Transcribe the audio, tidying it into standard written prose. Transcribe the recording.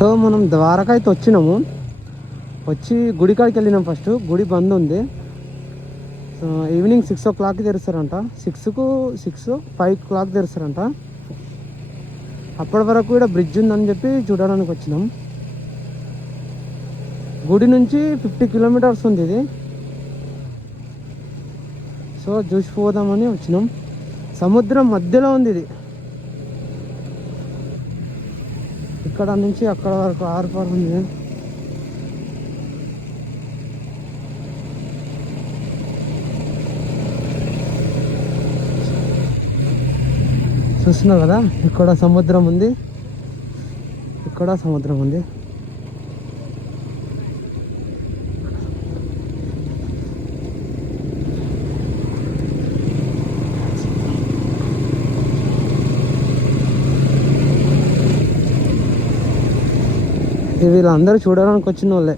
So మనం ద్వారకా అయితే వచ్చినాము. వచ్చి గుడి కాడికి వెళ్ళినాం. ఫస్ట్ గుడి బంద్ ఉంది. So evening 6 o'clock తెరుస్తారంట. 5 o'clock తెరుస్తారంట. అప్పటి వరకు కూడా బ్రిడ్జ్ ఉందని చెప్పి చూడడానికి వచ్చినాం. గుడి నుంచి 50 kilometers ఉంది ఇది. సో చూసిపోదామని వచ్చినాం. సముద్రం మధ్యలో ఉంది ఇది. ఇక్కడ నుంచి అక్కడ వరకు ఆర్పార్ ఉంది. చూస్తున్నావు కదా, ఇక్కడ సముద్రం ఉంది, ఇక్కడ సముద్రం ఉంది. వీళ్ళందరూ చూడడానికి వచ్చిన వాళ్ళే.